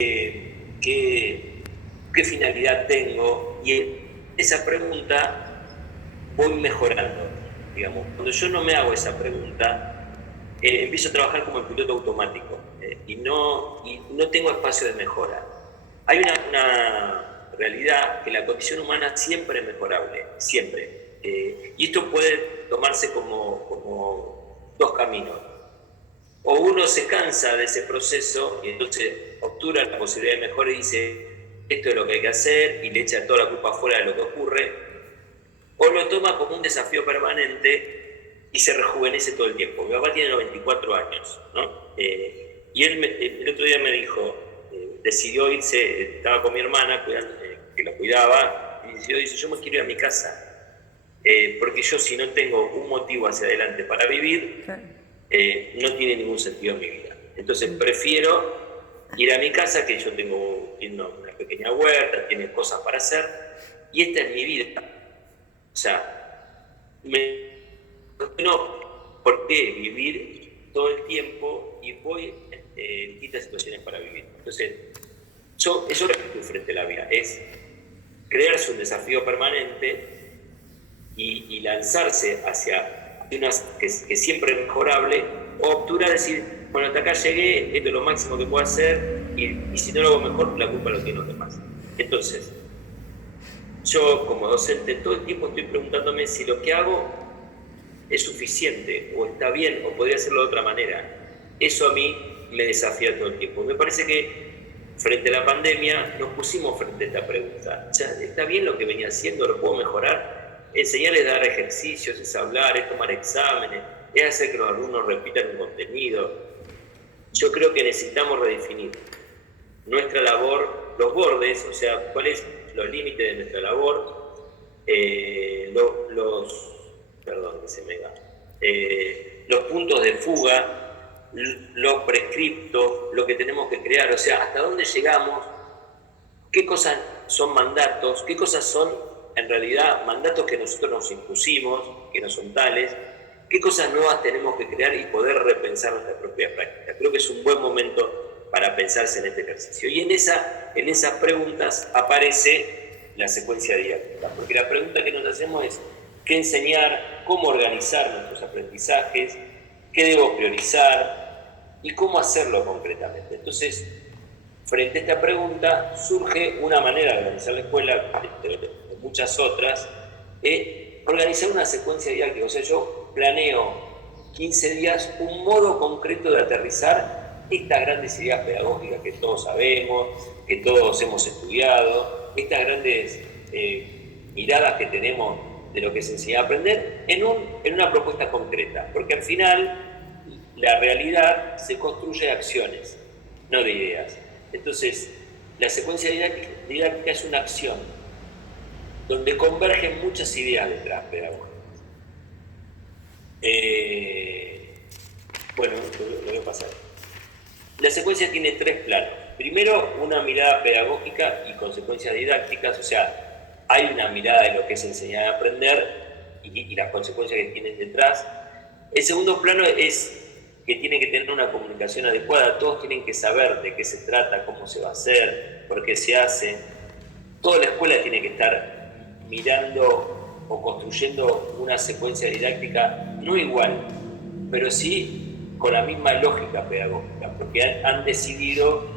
qué finalidad tengo, y en esa pregunta voy mejorando, digamos. Cuando yo no me hago esa pregunta, empiezo a trabajar como el piloto automático y no tengo espacio de mejora. Hay una realidad que la condición humana siempre es mejorable, siempre. Y esto puede tomarse como dos caminos. O uno se cansa de ese proceso y entonces obtura la posibilidad de mejora y dice, esto es lo que hay que hacer, y le echa toda la culpa fuera de lo que ocurre, o lo toma como un desafío permanente y se rejuvenece todo el tiempo. Mi papá tiene 94 años, ¿no? Y él el otro día me dijo, decidió irse, estaba con mi hermana, que la cuidaba, y dice, yo me quiero ir a mi casa, porque yo, si no tengo un motivo hacia adelante para vivir, no tiene ningún sentido en mi vida. Entonces prefiero ir a mi casa, que yo tengo una pequeña huerta, tiene cosas para hacer, y esta es mi vida. O sea, no, ¿por qué vivir todo el tiempo y voy en distintas situaciones para vivir? Entonces, eso es lo que estoy frente a la vida, es crearse un desafío permanente y lanzarse hacia una que siempre es mejorable, o obturar, decir, bueno, hasta acá llegué, esto es lo máximo que puedo hacer, y si no lo hago mejor, la culpa lo tienen los demás. Entonces, yo como docente todo el tiempo estoy preguntándome si lo que hago es suficiente, o está bien, o podría hacerlo de otra manera. Eso a mí me desafía todo el tiempo. Me parece que frente a la pandemia nos pusimos frente a esta pregunta. Ya, ¿está bien lo que venía haciendo? ¿Lo puedo mejorar? Enseñar es dar ejercicios, es hablar, es tomar exámenes, es hacer que los alumnos repitan un contenido. Yo creo que necesitamos redefinir nuestra labor, los bordes, o sea, cuáles son los límites de nuestra labor, los puntos de fuga, los prescriptos, lo que tenemos que crear, o sea, hasta dónde llegamos, qué cosas son mandatos, qué cosas son en realidad mandatos que nosotros nos impusimos, que no son tales, qué cosas nuevas tenemos que crear y poder repensar nuestra propia práctica. Creo que es un buen momento para pensarse en este ejercicio. Y en esas preguntas aparece la secuencia didáctica, porque la pregunta que nos hacemos es qué enseñar, cómo organizar nuestros aprendizajes, qué debo priorizar y cómo hacerlo concretamente. Entonces, frente a esta pregunta surge una manera de organizar la escuela, de muchas otras, organizar una secuencia didáctica. O sea, yo planeo 15 días un modo concreto de aterrizar estas grandes ideas pedagógicas que todos sabemos, que todos hemos estudiado, estas grandes miradas que tenemos de lo que se enseña a aprender en una propuesta concreta, porque al final la realidad se construye de acciones, no de ideas. Entonces, la secuencia didáctica es una acción donde convergen muchas ideas detrás pedagógicas. Bueno, lo voy a pasar. La secuencia tiene 3 planos. Primero, una mirada pedagógica y consecuencias didácticas, o sea, hay una mirada de lo que es enseñar a aprender y las consecuencias que tienen detrás. El segundo plano es que tiene que tener una comunicación adecuada, todos tienen que saber de qué se trata, cómo se va a hacer, por qué se hace. Toda la escuela tiene que estar mirando o construyendo una secuencia didáctica no igual, pero sí con la misma lógica pedagógica, porque han decidido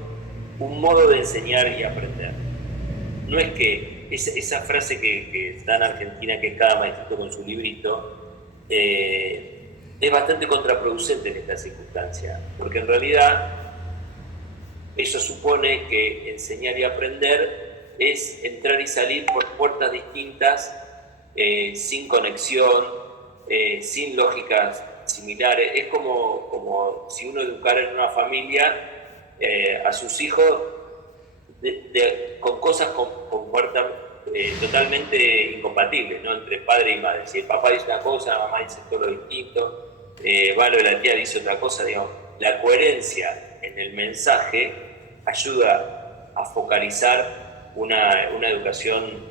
un modo de enseñar y aprender. No es que esa frase que está en Argentina, que es cada maestrito con su librito, es bastante contraproducente en esta circunstancia, porque en realidad eso supone que enseñar y aprender es entrar y salir por puertas distintas, sin conexión, sin lógicas similares. Es como si uno educara en una familia a sus hijos con cosas totalmente incompatibles, ¿no? Entre padre y madre. Si el papá dice una cosa, la mamá dice todo lo distinto, Valo de la tía dice otra cosa, digamos. La coherencia en el mensaje ayuda a focalizar una educación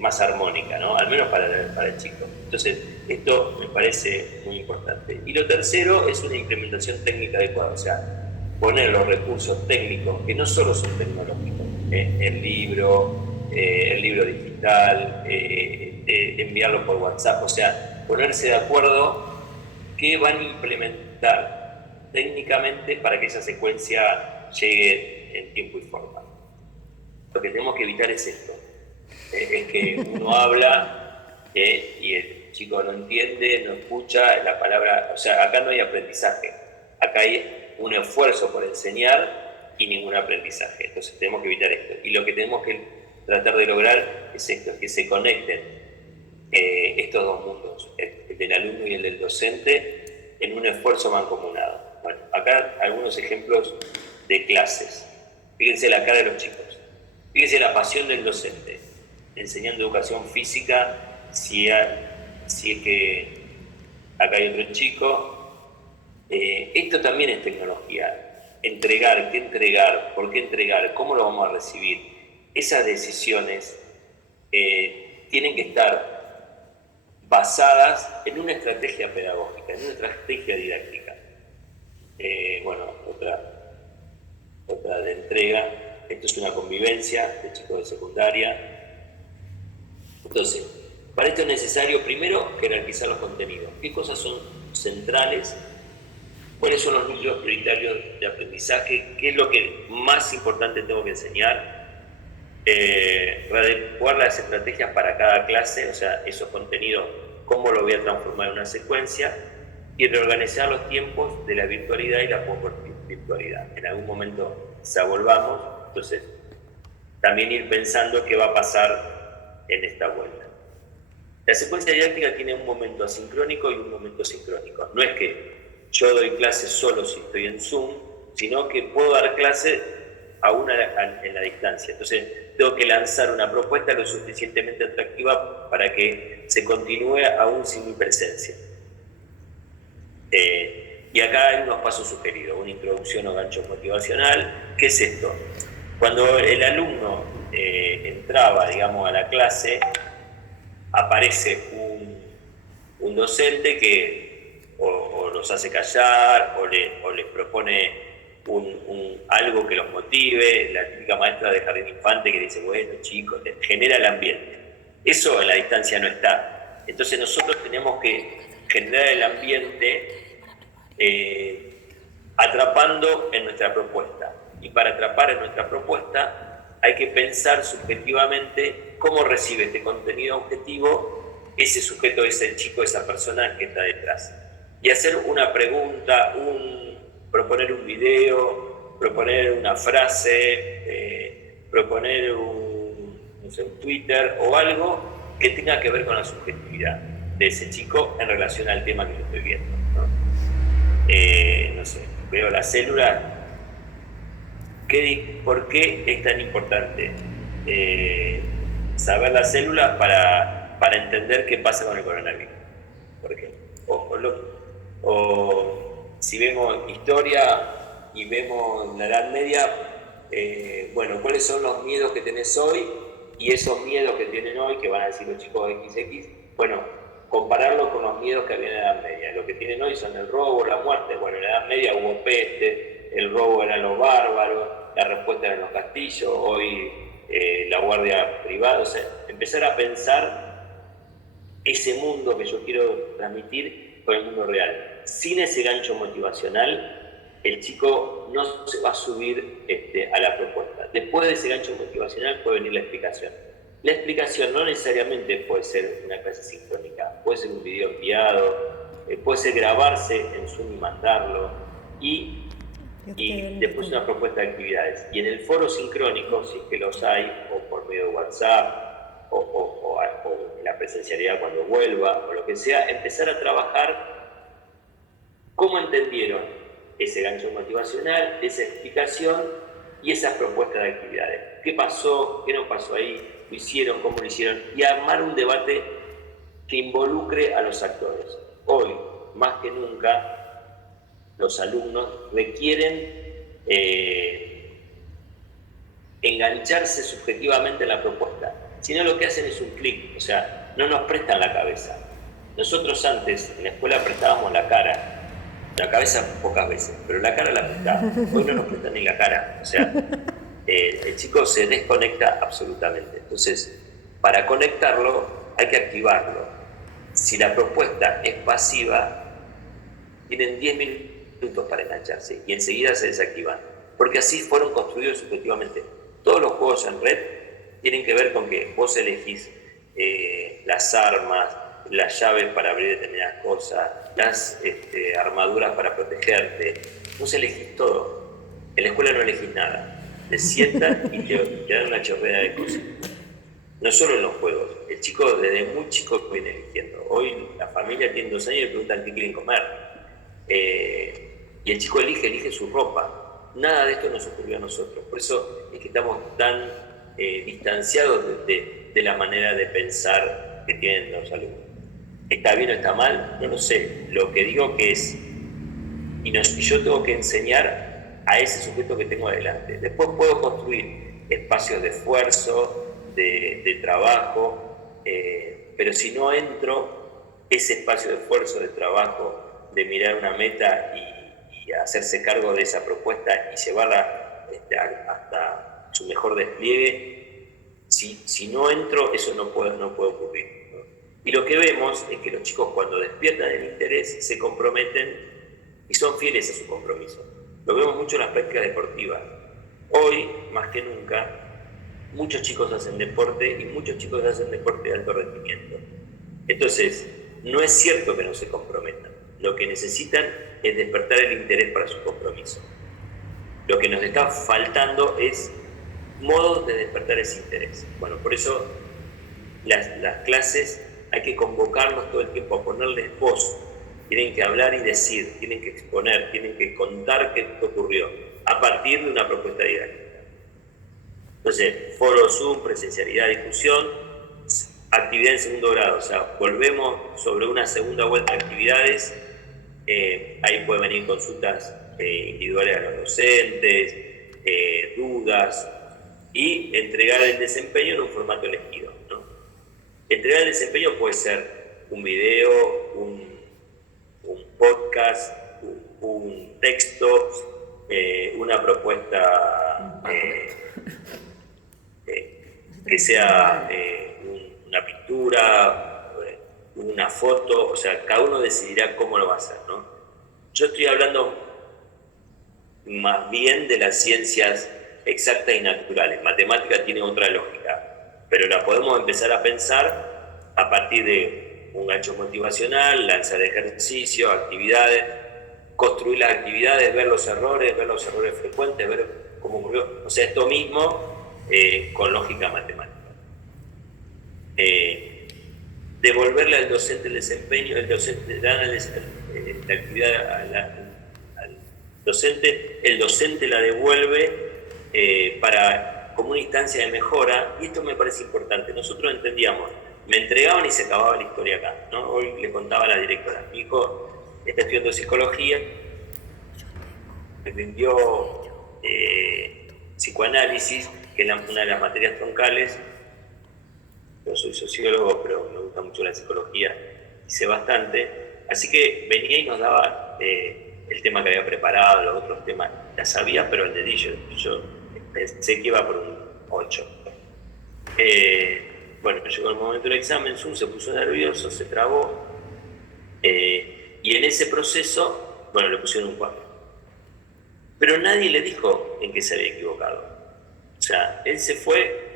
más armónica, ¿no? Al menos para el chico. Entonces, esto me parece muy importante. Y lo tercero es una implementación técnica adecuada, o sea, poner los recursos técnicos, que no solo son tecnológicos, el libro digital, enviarlo por WhatsApp, o sea, ponerse de acuerdo qué van a implementar técnicamente para que esa secuencia llegue en tiempo y forma. Lo que tenemos que evitar es esto, es que uno habla y el chico no entiende, no escucha la palabra, o sea, acá no hay aprendizaje, acá hay un esfuerzo por enseñar y ningún aprendizaje, entonces tenemos que evitar esto. Y lo que tenemos que tratar de lograr es esto, que se conecten estos dos mundos, el del alumno y el del docente, en un esfuerzo mancomunado. Bueno, acá algunos ejemplos de clases. Fíjense la cara de los chicos. Fíjense la pasión del docente, enseñando educación física, si es que acá hay otro chico. Esto también es tecnología. Entregar, qué entregar, por qué entregar, cómo lo vamos a recibir. Esas decisiones tienen que estar basadas en una estrategia pedagógica, en una estrategia didáctica. Bueno, otra de entrega. Esto es una convivencia de chicos de secundaria. Entonces, para esto es necesario primero jerarquizar los contenidos. ¿Qué cosas son centrales? ¿Cuáles son los núcleos prioritarios de aprendizaje? ¿Qué es lo que más importante tengo que enseñar? Readecuar las estrategias para cada clase, o sea, esos contenidos, cómo lo voy a transformar en una secuencia, y reorganizar los tiempos de la virtualidad y la post-virtualidad. En algún momento se volvamos, entonces también ir pensando qué va a pasar en esta vuelta. La secuencia didáctica tiene un momento asincrónico y un momento sincrónico. No es que yo doy clases solo si estoy en Zoom, sino que puedo dar clase aún en la distancia. Entonces tengo que lanzar una propuesta lo suficientemente atractiva para que se continúe aún sin mi presencia. Y acá hay unos pasos sugeridos, una introducción o gancho motivacional. ¿Qué es esto? Cuando el alumno entraba, digamos, a la clase, aparece un docente que o los hace callar o les propone algo que los motive, la típica maestra de jardín infante que dice, bueno, chicos, genera el ambiente. Eso en la distancia no está. Entonces nosotros tenemos que generar el ambiente atrapando en nuestra propuesta. Y para atrapar en nuestra propuesta hay que pensar subjetivamente cómo recibe este contenido objetivo ese sujeto, ese chico, esa persona que está detrás. Y hacer una pregunta, proponer un video, proponer una frase, proponer un Twitter o algo que tenga que ver con la subjetividad de ese chico en relación al tema que yo estoy viendo, ¿no? No sé, veo la célula. ¿Por qué es tan importante saber la célula para entender qué pasa con el coronavirus? Por ejemplo, o si vemos historia y vemos la Edad Media, bueno, ¿cuáles son los miedos que tenés hoy? Y esos miedos que tienen hoy, que van a decir los chicos XX, bueno, compararlo con los miedos que había en la Edad Media. Lo que tienen hoy son el robo, la muerte. Bueno, en la Edad Media hubo peste, el robo eran los bárbaros, la respuesta eran los castillos, hoy la guardia privada. O sea, empezar a pensar ese mundo que yo quiero transmitir con el mundo real. Sin ese gancho motivacional, el chico no se va a subir a la propuesta. Después de ese gancho motivacional puede venir la explicación. La explicación no necesariamente puede ser una clase sincrónica, puede ser un video enviado, puede ser grabarse en Zoom y mandarlo, y después una propuesta de actividades. Y en el foro sincrónico, si es que los hay, o por medio de WhatsApp, o en la presencialidad cuando vuelva, o lo que sea, empezar a trabajar cómo entendieron ese gancho motivacional, esa explicación y esas propuestas de actividades. ¿Qué pasó? ¿Qué no pasó ahí? ¿Lo hicieron? ¿Cómo lo hicieron? Y armar un debate que involucre a los actores. Hoy, más que nunca, los alumnos requieren engancharse subjetivamente en la propuesta. Si no, lo que hacen es un clic, o sea, no nos prestan la cabeza. Nosotros antes en la escuela prestábamos la cara, La cabeza pocas veces, pero la cara la prestaba. Hoy no nos prestan ni la cara. O sea, el chico se desconecta absolutamente. Entonces, para conectarlo hay que activarlo. Si la propuesta es pasiva, tienen 10 minutos para engancharse y enseguida se desactivan. Porque así fueron construidos subjetivamente. Todos los juegos en red tienen que ver con que vos elegís las armas, las llaves para abrir determinadas cosas, las armaduras para protegerte. Vos elegís todo. En la escuela no elegís nada. Te sientan y te dan una chorrera de cosas. No solo en los juegos. El chico desde muy chico viene eligiendo. Hoy la familia tiene 2 años y le preguntan qué quieren comer. Y el chico elige su ropa. Nada de esto nos ocurrió a nosotros. Por eso es que estamos tan distanciados de la manera de pensar que tienen los alumnos. ¿Está bien o está mal? No lo sé. Lo que digo que es, y yo tengo que enseñar a ese sujeto que tengo adelante. Después puedo construir espacios de esfuerzo, de trabajo, pero si no entro, ese espacio de esfuerzo, de trabajo, de mirar una meta y hacerse cargo de esa propuesta y llevarla hasta su mejor despliegue, si no entro, eso no puede ocurrir, ¿no? Y lo que vemos es que los chicos cuando despiertan el interés se comprometen y son fieles a su compromiso. Lo vemos mucho en las prácticas deportivas. Hoy, más que nunca, muchos chicos hacen deporte y muchos chicos hacen deporte de alto rendimiento. Entonces, no es cierto que no se comprometan. Lo que necesitan es despertar el interés para su compromiso. Lo que nos está faltando es modos de despertar ese interés. Bueno, por eso las clases hay que convocarlos todo el tiempo, a ponerles voz. Tienen que hablar y decir, tienen que exponer, tienen que contar qué ocurrió a partir de una propuesta didáctica. Entonces, foro Zoom, presencialidad, discusión, actividad en segundo grado, o sea, volvemos sobre una segunda vuelta de actividades, ahí pueden venir consultas individuales a los docentes, dudas, y entregar el desempeño en un formato elegido, ¿no? Entregar el desempeño puede ser un video, un podcast, un texto, una propuesta que sea una pintura, una foto, o sea, cada uno decidirá cómo lo va a hacer, ¿no? Yo estoy hablando más bien de las ciencias exactas y naturales. Matemática tiene otra lógica, pero la podemos empezar a pensar a partir de un gancho motivacional, lanzar ejercicios, actividades, construir las actividades, ver los errores frecuentes, ver cómo ocurrió. O sea, esto mismo con lógica matemática. Devolverle al docente el desempeño, el docente da la actividad al docente, el docente la devuelve como una instancia de mejora, y esto me parece importante. Nosotros entendíamos, me entregaban y se acababa la historia acá, ¿no? Hoy le contaba a la directora, mi hijo está estudiando psicología, rindió psicoanálisis, que es una de las materias troncales. Yo soy sociólogo, pero me gusta mucho la psicología, y sé bastante, así que venía y nos daba el tema que había preparado, los otros temas, ya sabía, pero el dedillo, yo pensé que iba por un 8. Bueno, llegó el momento del examen, Zoom se puso nervioso, se trabó, y en ese proceso, bueno, le pusieron un 4. Pero nadie le dijo en qué se había equivocado. O sea, él se fue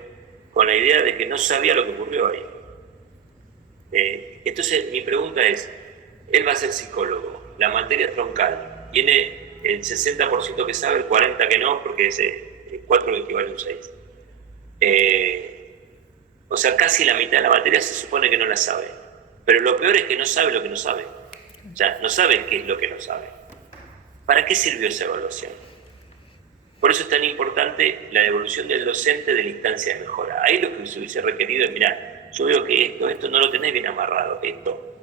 con la idea de que no sabía lo que ocurrió ahí. Entonces, mi pregunta es, él va a ser psicólogo, la materia troncal, tiene el 60% que sabe, el 40% que no, porque ese 4 le equivale a un 6. O sea, casi la mitad de la materia se supone que no la sabe. Pero lo peor es que no sabe lo que no sabe. O sea, no sabe qué es lo que no sabe. ¿Para qué sirvió esa evaluación? Por eso es tan importante la devolución del docente de la instancia de mejora. Ahí lo que se hubiese requerido es, mirá, yo veo que esto no lo tenés bien amarrado, esto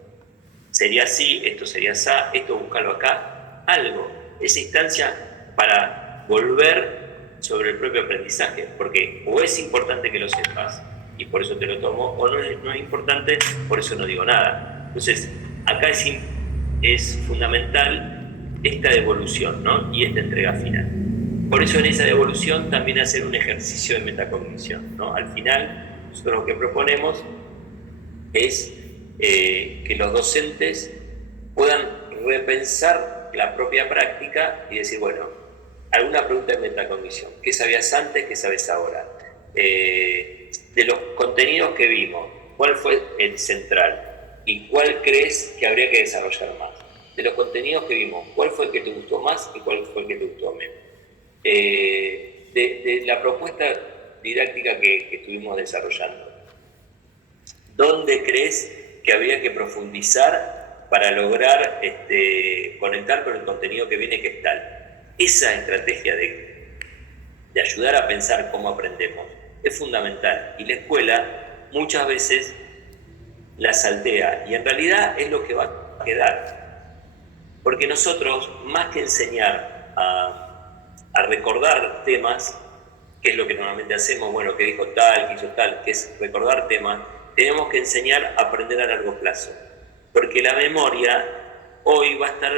sería así, esto sería así, esto búscalo acá, algo. Esa instancia para volver sobre el propio aprendizaje, porque o es importante que lo sepas y por eso te lo tomo, o no es importante, por eso no digo nada. Entonces, acá es fundamental esta devolución, ¿no? Y esta entrega final. Por eso en esa devolución también hacer un ejercicio de metacognición, ¿no? Al final, nosotros lo que proponemos es que los docentes puedan repensar la propia práctica y decir, bueno, alguna pregunta de metacognición. ¿Qué sabías antes? ¿Qué sabes ahora? De los contenidos que vimos, ¿cuál fue el central? ¿Y cuál crees que habría que desarrollar más? De los contenidos que vimos, ¿cuál fue el que te gustó más y cuál fue el que te gustó menos? De la propuesta didáctica que estuvimos desarrollando, ¿dónde crees que habría que profundizar para lograr conectar con el contenido que viene, que es tal? Esa estrategia de ayudar a pensar cómo aprendemos es fundamental, y la escuela muchas veces la saltea, y en realidad es lo que va a quedar, porque nosotros, más que enseñar a recordar temas, que es lo que normalmente hacemos, bueno, que dijo tal, que hizo tal, que es recordar temas, tenemos que enseñar a aprender a largo plazo, porque la memoria hoy va a estar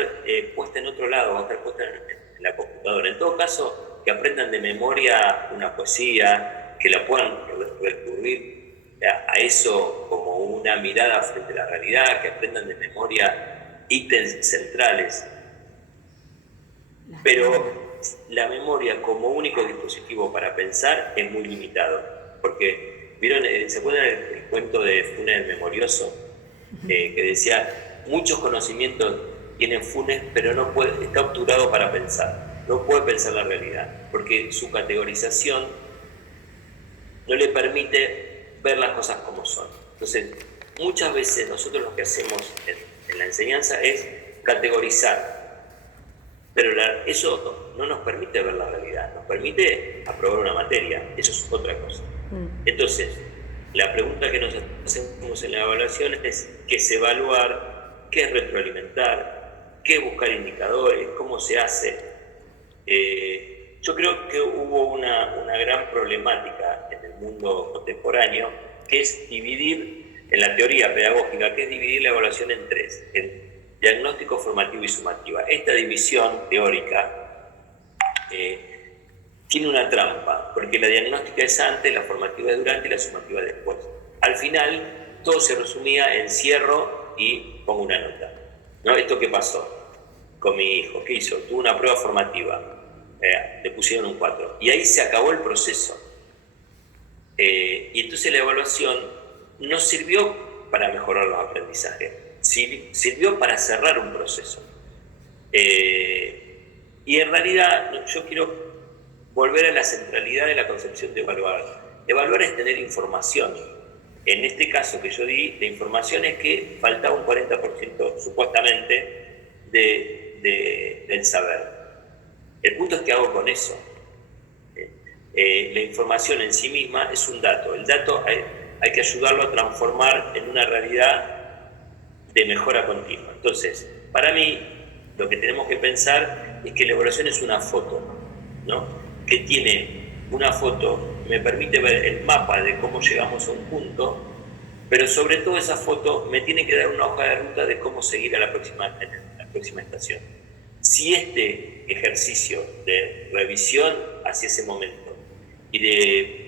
puesta en otro lado, va a estar puesta en la computadora. En todo caso, que aprendan de memoria una poesía, que la puedan recurrir a eso como una mirada frente a la realidad, que aprendan de memoria ítems centrales. Pero la memoria como único dispositivo para pensar es muy limitado, porque ¿vieron? ¿Se acuerdan el cuento de Funes el Memorioso? Que decía, muchos conocimientos tienen Funes, pero no puede, está obturado para pensar, no puede pensar la realidad, porque su categorización no le permite ver las cosas como son. Entonces, muchas veces nosotros lo que hacemos en la enseñanza es categorizar, pero eso no nos permite ver la realidad, nos permite aprobar una materia, eso es otra cosa. Entonces, la pregunta que nos hacemos en la evaluación es qué es evaluar, qué es retroalimentar, qué es buscar indicadores, cómo se hace. Yo creo que hubo una gran problemática en el mundo contemporáneo, que es dividir, en la teoría pedagógica, que es dividir la evaluación en tres, en diagnóstico, formativo y sumativa. Esta división teórica tiene una trampa, porque la diagnóstica es antes, la formativa es durante y la sumativa después. Al final, todo se resumía en cierro y pongo una nota, ¿no? ¿Esto qué pasó con mi hijo? ¿Qué hizo? Tuvo una prueba formativa, le pusieron un 4, y ahí se acabó el proceso. Y entonces la evaluación no sirvió para mejorar los aprendizajes, sirvió para cerrar un proceso. Y en realidad yo quiero volver a la centralidad de la concepción de evaluar. Evaluar es tener información. En este caso que yo di, la información es que faltaba un 40% supuestamente del saber. El punto es qué hago con eso. La información en sí misma es un dato. El dato hay que ayudarlo a transformar en una realidad de mejora continua. Entonces, para mí, lo que tenemos que pensar es que la evaluación es una foto, ¿no? Que tiene una foto, me permite ver el mapa de cómo llegamos a un punto, pero sobre todo esa foto me tiene que dar una hoja de ruta de cómo seguir a la próxima estación. Si este ejercicio de revisión hacia ese momento y de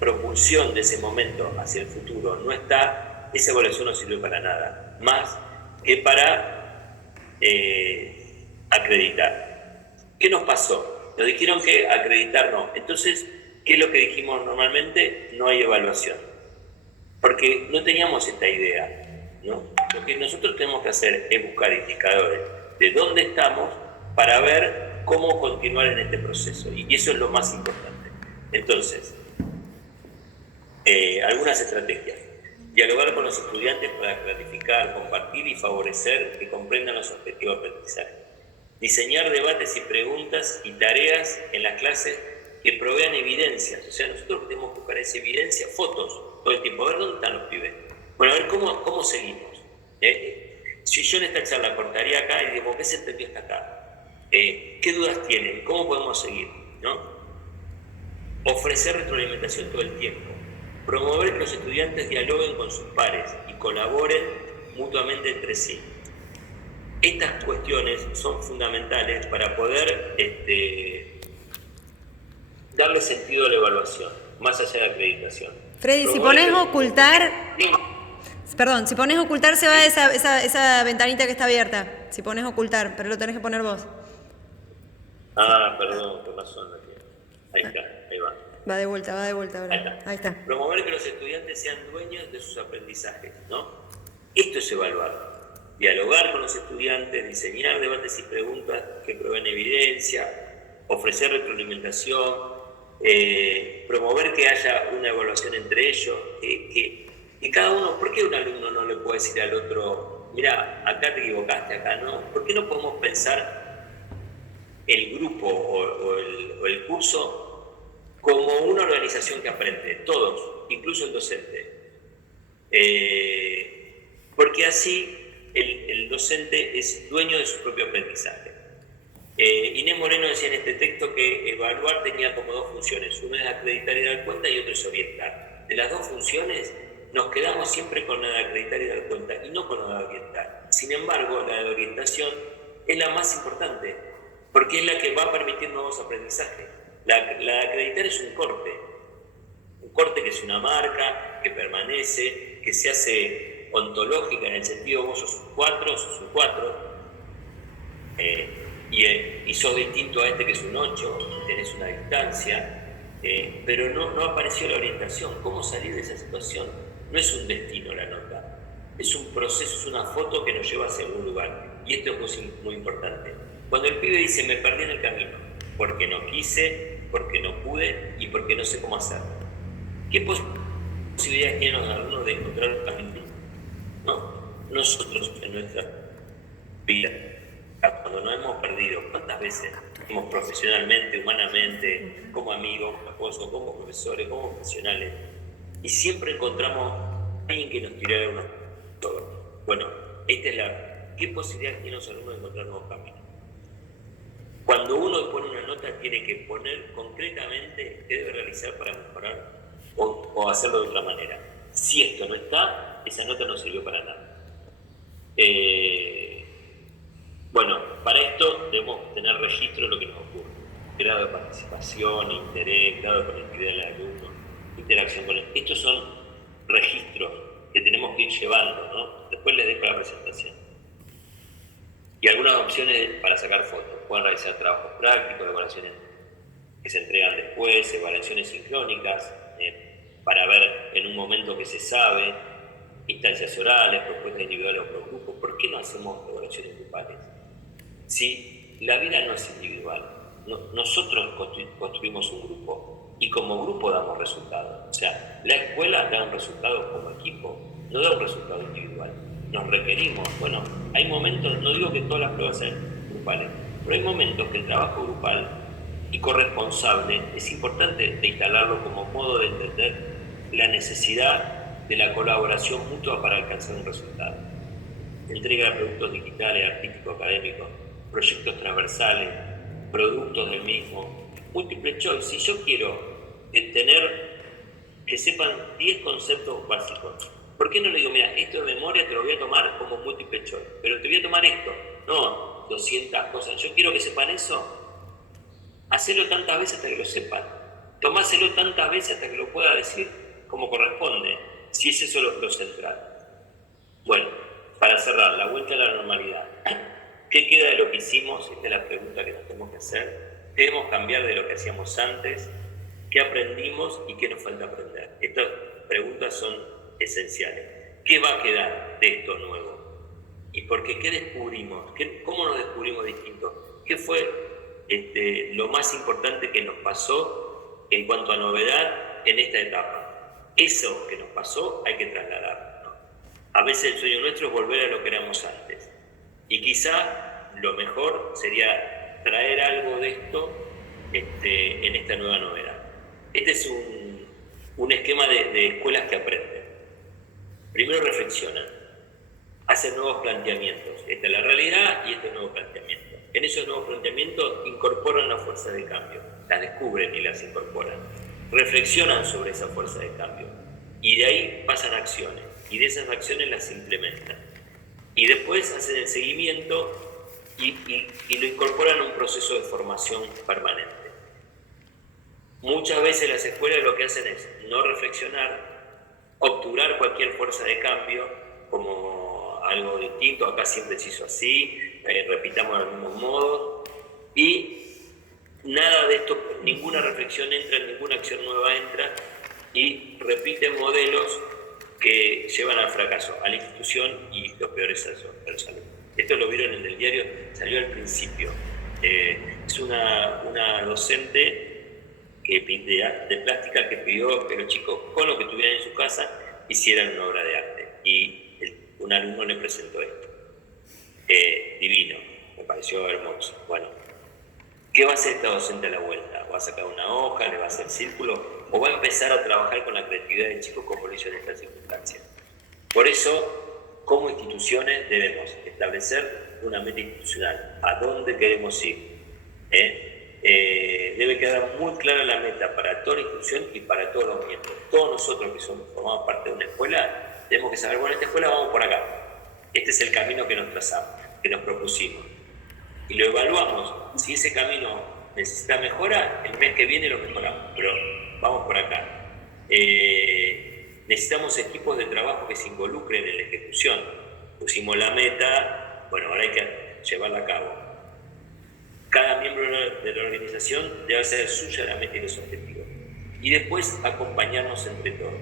propulsión de ese momento hacia el futuro no está, esa evaluación no sirve para nada, más que para acreditar. ¿Qué nos pasó? Nos dijeron que acreditar no. Entonces, ¿qué es lo que dijimos normalmente? No hay evaluación. Porque no teníamos esta idea, ¿no? Lo que nosotros tenemos que hacer es buscar indicadores de dónde estamos para ver cómo continuar en este proceso. Y eso es lo más importante. Entonces, algunas estrategias. Dialogar con los estudiantes para clarificar, compartir y favorecer que comprendan los objetivos de aprendizaje. Diseñar debates y preguntas y tareas en las clases que provean evidencias. O sea, nosotros tenemos que buscar esa evidencia, fotos, todo el tiempo. A ver dónde están los pibes. Bueno, a ver cómo seguimos. Si yo en esta charla cortaría acá y digo, ¿qué se entendió hasta acá? ¿Qué dudas tienen? ¿Cómo podemos seguir? ¿No? Ofrecer retroalimentación todo el tiempo. Promover que los estudiantes dialoguen con sus pares y colaboren mutuamente entre sí. Estas cuestiones son fundamentales para poder darle sentido a la evaluación, más allá de la acreditación. Freddy, si pones ocultar... Perdón, si pones ocultar se va esa ventanita que está abierta. Si pones ocultar, pero lo tenés que poner vos. Perdón, por razón. Ahí está, ahí va. Va de vuelta ahora. Ahí está. Promover que los estudiantes sean dueños de sus aprendizajes, ¿no? Esto es evaluar. Dialogar con los estudiantes, diseñar debates y preguntas que proveen evidencia, ofrecer retroalimentación, promover que haya una evaluación entre ellos, que cada uno, ¿por qué un alumno no le puede decir al otro, mira, acá te equivocaste, acá no? ¿Por qué no podemos pensar el grupo o el curso como una organización que aprende, todos, incluso el docente? Porque así el docente es dueño de su propio aprendizaje. Inés Moreno decía en este texto que evaluar tenía como dos funciones, una es acreditar y dar cuenta y otra es orientar. De las dos funciones nos quedamos siempre con la de acreditar y dar cuenta y no con la de orientar. Sin embargo, la de orientación es la más importante porque es la que va a permitir nuevos aprendizajes. La de acreditar es un corte que es una marca, que permanece, que se hace ontológica en el sentido vos sos un 4, sos un 4, y sos distinto a este que es un 8, tenés una distancia, pero no apareció la orientación. ¿Cómo salir de esa situación? No es un destino la nota, es un proceso, es una foto que nos lleva hacia algún lugar, y esto es muy importante. Cuando el pibe dice me perdí en el camino, porque no quise, porque no pude y porque no sé cómo hacerlo, ¿qué posibilidades tienen los alumnos de encontrar un camino? No, nosotros en nuestra vida, cuando nos hemos perdido, ¿cuántas veces hemos profesionalmente, humanamente, como amigos, como esposos, como profesores, como profesionales, y siempre encontramos a alguien que nos tirara una todo? Bueno, esta es ¿qué posibilidades tienen los alumnos de encontrar nuevos caminos? Cuando uno pone una nota tiene que poner concretamente qué debe realizar para mejorar o hacerlo de otra manera. Si esto no está, esa nota no sirvió para nada. Bueno, para esto debemos tener registro de lo que nos ocurre. Grado de participación, interés, grado de conectividad del alumno, interacción con él. Estos son registros que tenemos que ir llevando, ¿no? Después les dejo la presentación. Y algunas opciones para sacar fotos. Pueden realizar trabajos prácticos, evaluaciones que se entregan después, evaluaciones sincrónicas, para ver en un momento que se sabe, instancias orales, propuestas individuales o por grupos. ¿Por qué no hacemos evaluaciones grupales? Si la vida no es individual, nosotros construimos un grupo y como grupo damos resultados. O sea, la escuela da un resultado como equipo, no da un resultado individual. Nos requerimos, bueno, hay momentos, no digo que todas las pruebas sean grupales, pero hay momentos que el trabajo grupal y corresponsable es importante de instalarlo como modo de entender la necesidad de la colaboración mutua para alcanzar un resultado. Entrega de productos digitales, artísticos, académicos, proyectos transversales, productos del mismo, múltiple choice. Si yo quiero tener que sepan 10 conceptos básicos, ¿por qué no le digo, mira, esto de memoria te lo voy a tomar como múltiple choice, pero te voy a tomar esto, no 200 cosas? Yo quiero que sepan eso. Hacelo tantas veces hasta que lo sepan. Tomáselo tantas veces hasta que lo pueda decir como corresponde, si es eso lo central. Bueno, para cerrar, la vuelta a la normalidad. ¿Qué queda de lo que hicimos? Esta es la pregunta que nos tenemos que hacer. ¿Qué debemos cambiar de lo que hacíamos antes? ¿Qué aprendimos y qué nos falta aprender? Estas preguntas son esenciales. ¿Qué va a quedar de esto nuevo? ¿Y por qué? ¿Qué descubrimos? ¿Cómo nos descubrimos distintos? ¿Qué fue lo más importante que nos pasó en cuanto a novedad en esta etapa? Eso que nos pasó hay que trasladarlo, ¿no? A veces el sueño nuestro es volver a lo que éramos antes. Y quizá lo mejor sería traer algo de esto en esta nueva novedad. Este es un esquema de escuelas que aprenden. Primero reflexionan, hacen nuevos planteamientos. Esta es la realidad y este es el nuevo planteamiento. En esos nuevos planteamientos incorporan la fuerza de cambio, las descubren y las incorporan. Reflexionan sobre esa fuerza de cambio y de ahí pasan acciones y de esas acciones las implementan. y después hacen el seguimiento y lo incorporan a un proceso de formación permanente. Muchas veces las escuelas lo que hacen es no reflexionar, obturar cualquier fuerza de cambio como algo distinto, acá siempre se hizo así, repitamos los mismos modos, y nada de esto, ninguna reflexión entra, ninguna acción nueva entra, y repiten modelos que llevan al fracaso, a la institución, y lo peor es eso, a los alumnos. Esto lo vieron en el diario, salió al principio. Es una docente de plástica que pidió que los chicos, con lo que tuvieran en su casa, hicieran una obra de arte. Y un alumno le presentó esto. Divino, me pareció hermoso. Bueno, ¿qué va a hacer esta docente a la vuelta? ¿Va a sacar una hoja, le va a hacer círculo? ¿O va a empezar a trabajar con la creatividad del chico como lo hizo en estas circunstancias? Por eso, como instituciones, debemos establecer una meta institucional. ¿A dónde queremos ir? Debe quedar muy clara la meta para toda la institución y para todos los miembros. Todos nosotros que formamos parte de una escuela, tenemos que saber, bueno, esta escuela vamos por acá. Este es el camino que nos trazamos, que nos propusimos. Y lo evaluamos. Si ese camino necesita mejora, el mes que viene lo mejoramos, pero vamos por acá. Necesitamos equipos de trabajo que se involucren en la ejecución. Pusimos la meta, bueno, ahora hay que llevarla a cabo. Cada miembro de la organización debe hacer suya la meta y los objetivos. Y después acompañarnos entre todos.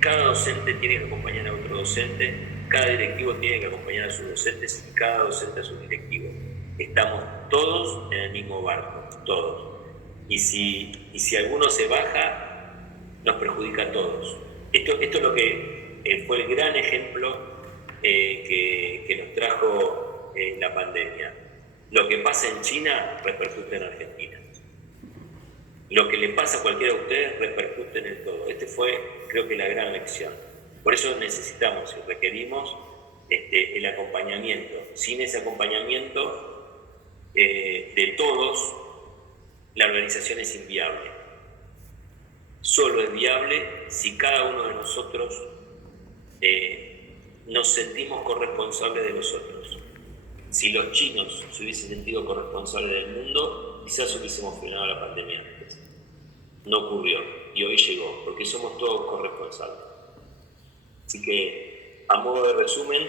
Cada docente tiene que acompañar a otro docente, cada directivo tiene que acompañar a sus docentes y cada docente a sus directivos. Estamos todos en el mismo barco, todos. Y si alguno se baja, nos perjudica a todos. Esto es lo que fue el gran ejemplo que nos trajo la pandemia. Lo que pasa en China repercute en Argentina. Lo que le pasa a cualquiera de ustedes repercute en el todo. Fue, creo que, la gran lección. Por eso necesitamos y requerimos el acompañamiento. Sin ese acompañamiento de todos, la organización es inviable. Solo es viable si cada uno de nosotros nos sentimos corresponsables de los otros. Si los chinos se hubiesen sentido corresponsables del mundo, quizás hubiésemos frenado la pandemia antes. No ocurrió y hoy llegó, porque somos todos corresponsables. Así que, a modo de resumen,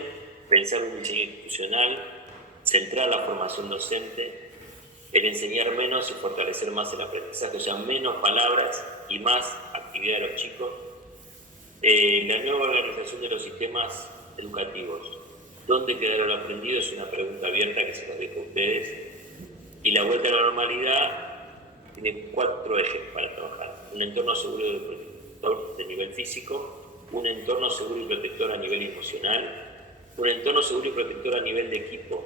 pensar en un diseño institucional, centrar la formación docente, el enseñar menos y fortalecer más el aprendizaje, o sea, menos palabras y más actividad de los chicos. La nueva organización de los sistemas educativos. ¿Dónde quedaron los aprendidos? Es una pregunta abierta que se los dejo a ustedes. Y la vuelta a la normalidad tiene 4 ejes para trabajar. Un entorno seguro y protector de nivel físico, un entorno seguro y protector a nivel emocional, un entorno seguro y protector a nivel de equipo,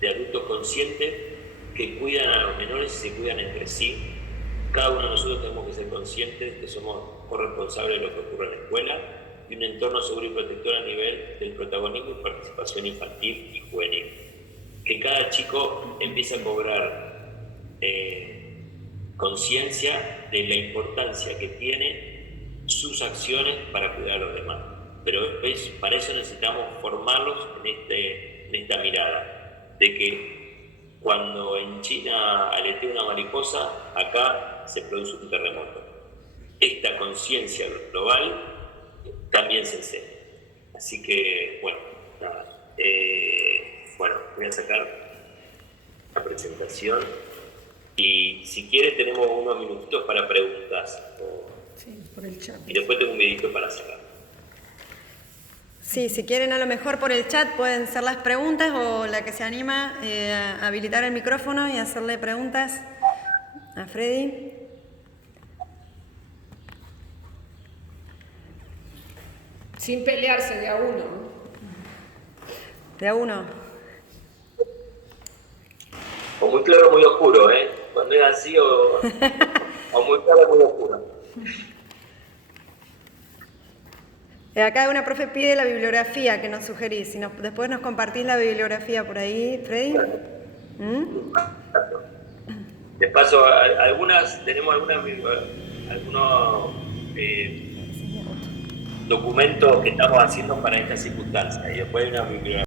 de adultos conscientes que cuidan a los menores y se cuidan entre sí. Cada uno de nosotros tenemos que ser conscientes que somos corresponsables de lo que ocurre en la escuela, y un entorno seguro y protector a nivel del protagonismo y participación infantil y juvenil. Que cada chico empiece a cobrar conciencia de la importancia que tiene sus acciones para cuidar a los demás. Pero para eso necesitamos formarlos en esta mirada, de que cuando en China aletea una mariposa, acá se produce un terremoto. Esta conciencia global también se enseña. Así que, bueno, nada. Voy a sacar la presentación y si quieres tenemos unos minutitos para preguntas. Sí, por el chat. Y después tengo un videito para sacar. Sí, si quieren a lo mejor por el chat pueden ser las preguntas o la que se anima a habilitar el micrófono y hacerle preguntas a Freddy. Sin pelearse, de a uno. De a uno. O muy claro o muy oscuro, ¿eh? Cuando es así o muy claro o muy oscuro. Acá una profe pide la bibliografía que nos sugerís. Si después nos compartís la bibliografía por ahí, Freddy. Les paso tenemos algunos documentos que estamos haciendo para estas circunstancias y después hay una bibliografía.